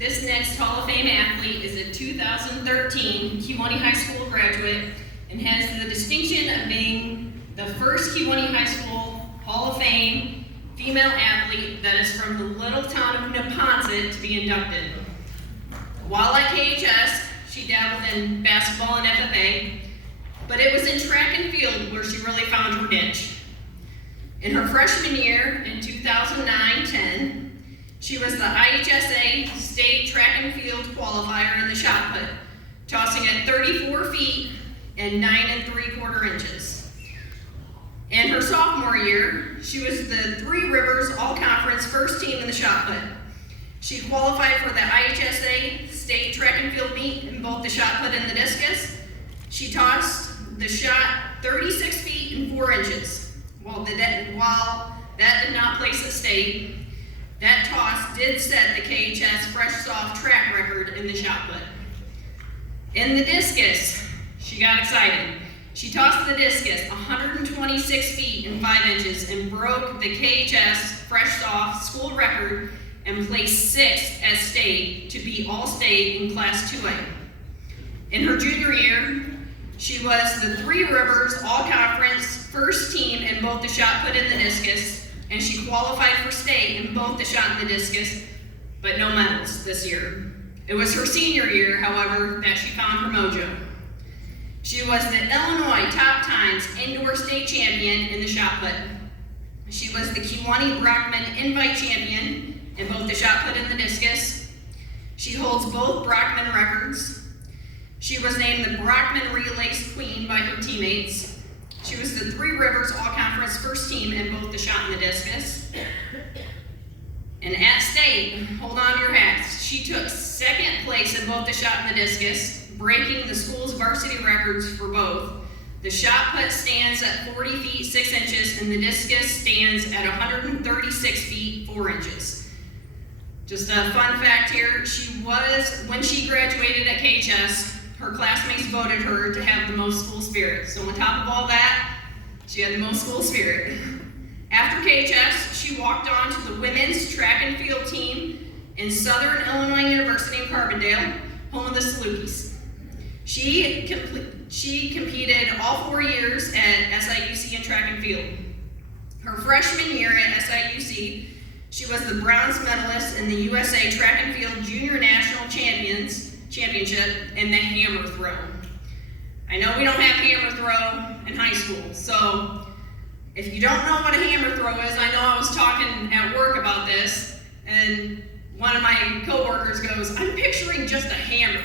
This next Hall of Fame athlete is a 2013 Kewanee High School graduate and has the distinction of being the first Kewanee High School Hall of Fame female athlete that is from the little town of Neponset to be inducted. While at KHS, she dabbled in basketball and FFA, but it was in track and field where she really found her niche. In her freshman year, in 2009-10, she was the IHSA state track and field qualifier in the shot put, tossing at 34 feet and 9 3/4 inches. In her sophomore year, she was the Three Rivers All-Conference first team in the shot put. She qualified for the IHSA state track and field meet in both the shot put and the discus. She tossed the shot 36 feet and 4 inches. While that did not place at state, that toss did set the KHS fresh soft track record in the shot put. In the discus, she got excited. She tossed the discus 126 feet and 5 inches and broke the KHS fresh soft school record and placed 6th at state to be all-state in Class 2A. In her junior year, she was the Three Rivers All-Conference first team in both the shot put and the discus, and she qualified for state in both the shot and the discus, but no medals this year. It was her senior year, however, that she found her mojo. She was the Illinois top times indoor state champion in the shot put. She was the Kewanee Brockman invite champion in both the shot put and the discus. She holds both Brockman records. She was named the Brockman Relays Queen by her teammates. She was the Three Rivers All-Conference first team in both the shot and the discus. And at state, hold on to your hats, she took 2nd place in both the shot and the discus, breaking the school's varsity records for both. The shot put stands at 40 feet 6 inches, and the discus stands at 136 feet 4 inches. Just a fun fact here, when she graduated at KHS, her classmates voted her to have the most school spirit. So on top of all that, she had the most school spirit. After KHS, she walked on to the women's track and field team in Southern Illinois University in Carbondale, home of the Salukis. She competed all 4 years at SIUC in track and field. Her freshman year at SIUC, she was the bronze medalist in the USA Track and Field Junior National Championship in the hammer throw. I know we don't have hammer throw in high school, so if you don't know what a hammer throw is, I know I was talking at work about this, and one of my coworkers goes, "I'm picturing just a hammer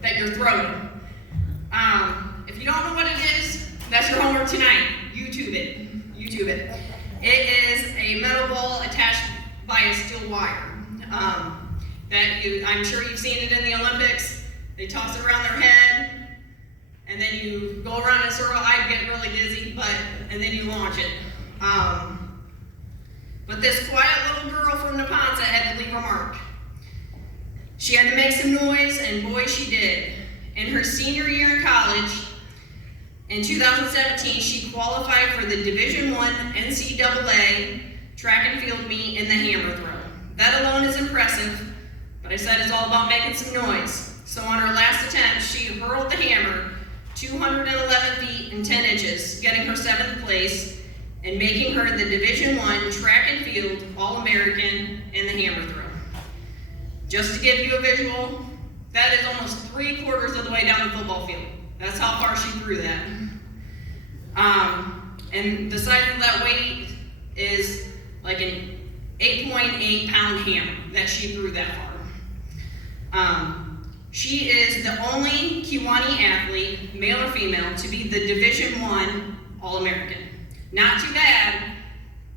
that you're throwing." If you don't know what it is, that's your homework tonight. YouTube it. It is a metal ball attached by a steel wire. I'm sure you've seen it in the Olympics. They toss it around their head, and then you go around in a circle. I get really dizzy, and then you launch it. But this quiet little girl from Neponset had to leave a mark. She had to make some noise, and boy, she did. In her senior year in college, in 2017, she qualified for the Division I NCAA track and field meet in the hammer throw. That alone is impressive, but I said it's all about making some noise. So on her last attempt, she hurled the hammer 211 feet and 10 inches, getting her 7th place and making her the Division I track and field All-American in the hammer throw. Just to give you a visual, that is almost 3/4 of the way down the football field. That's how far she threw that. And the size of that weight is like an 8.8 pound hammer that she threw that far. She is the only Kewanee athlete, male or female, to be the Division I All-American. Not too bad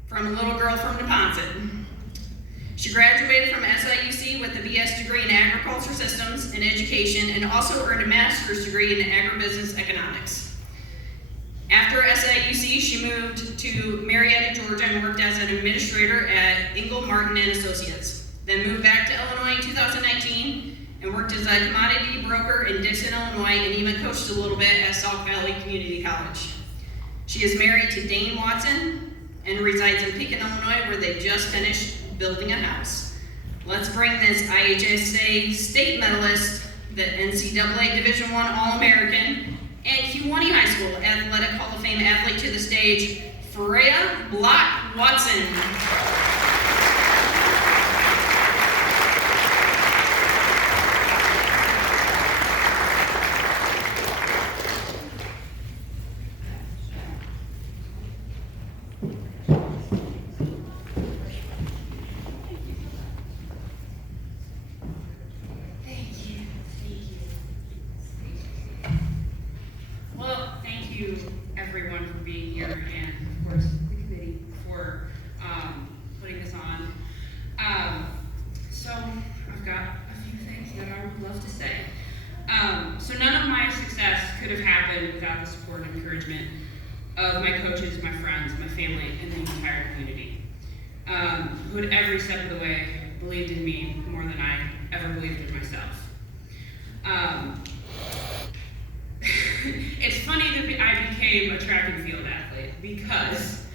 from a little girl from Neponset. She graduated from SIUC with a BS degree in Agriculture Systems and Education and also earned a master's degree in Agribusiness Economics. After SIUC, she moved to Marietta, Georgia and worked as an administrator at Ingle Martin and Associates. Then moved back to Illinois in 2019 and worked as a commodity broker in Dixon, Illinois, and even coached a little bit at South Valley Community College. She is married to Dane Watson and resides in Pekin, Illinois, where they just finished building a house. let's bring this IHSA state medalist, the NCAA Division I All-American, and Kewanee High School Athletic Hall of Fame athlete to the stage, Freya Watson. Thank you everyone for being here, and of course the committee for putting this on. So I've got a few things that I would love to say. So none of my success could have happened without the support and encouragement of my coaches, my friends, my family, and the entire community, who at every step of the way believed in me more than I ever believed in myself. It's funny that I became a track and field athlete because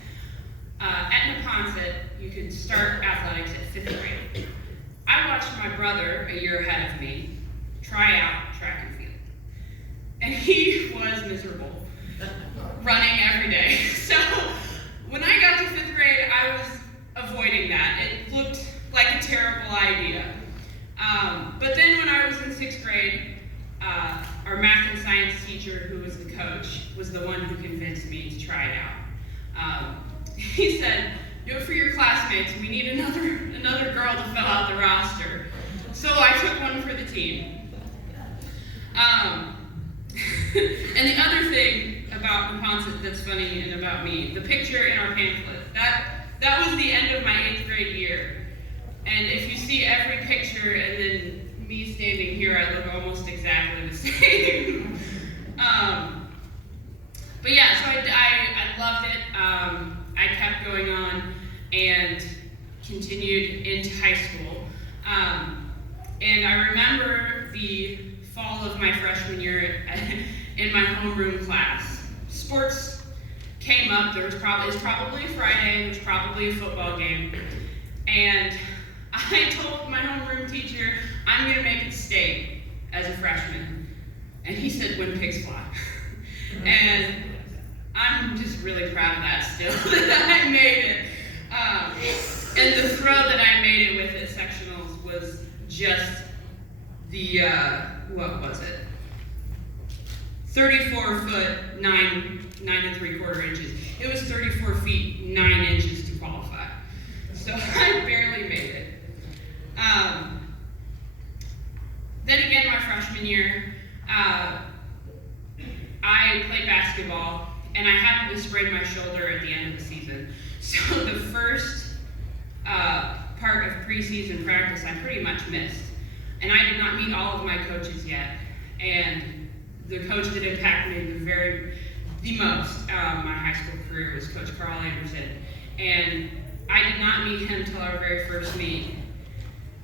at Neponset, you could start athletics at 5th grade. I watched my brother, a year ahead of me, try out track and field. And he was miserable, running every day. So when I got to 5th grade, I was avoiding that. It looked like a terrible idea. But then when I was in 6th grade, our math and science teacher, who was the coach, was the one who convinced me to try it out. He said, "Do it for your classmates. We need another girl to fill out the roster." So I took one for the team. And the other thing about Neponset that's funny and about me, the picture in our pamphlet, that was the end of my 8th grade year. And if you see every picture and then me standing here, I look almost exactly the same. But yeah, so I loved it. I kept going on and continued into high school. And I remember the fall of my freshman year in my homeroom class. Sports came up. It was probably Friday. It was probably a football game. And I told my homeroom teacher, I'm going to make it state as a freshman. And he said, "When pigs fly." And I'm just really proud of that still, that I made it. And the throw that I made it with at sectionals was just the, what was it? 34 foot, 9 3/4 inches. It was 34 feet, 9 inches to qualify. So I barely made it. Then again, my freshman year, I played basketball, and I happened to sprain my shoulder at the end of the season. So the first part of preseason practice, I pretty much missed. And I did not meet all of my coaches yet. And the coach that impacted me the most my high school career was Coach Carl Anderson. And I did not meet him till our very first meet.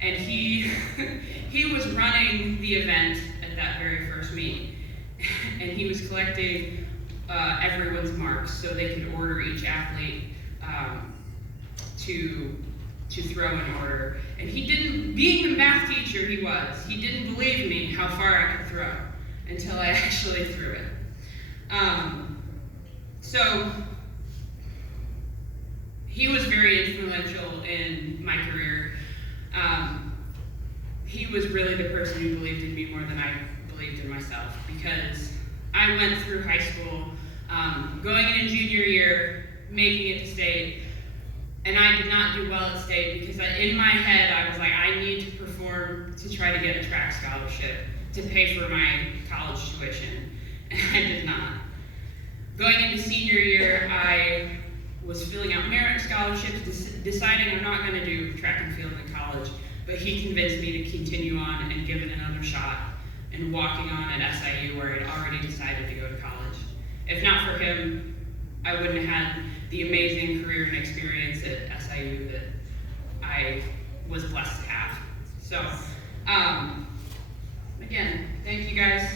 And he was running the event at that very first meet. And he was collecting everyone's marks so they could order each athlete to throw in order. And he didn't, being the math teacher he didn't believe me how far I could throw until I actually threw it. So he was very influential in my career. He was really the person who believed in me more than I believed in myself, because I went through high school, going in junior year, making it to state, and I did not do well at state because in my head I was like, I need to perform to try to get a track scholarship to pay for my college tuition, and I did not. Going into senior year, I was filling out merit scholarships, deciding I'm not going to do track and field in college, but he convinced me to continue on and give it another shot, and walking on at SIU, where I'd already decided to go to college. If not for him, I wouldn't have had the amazing career and experience at SIU that I was blessed to have. So, again, thank you guys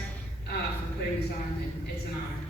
for putting this on, and it's an honor.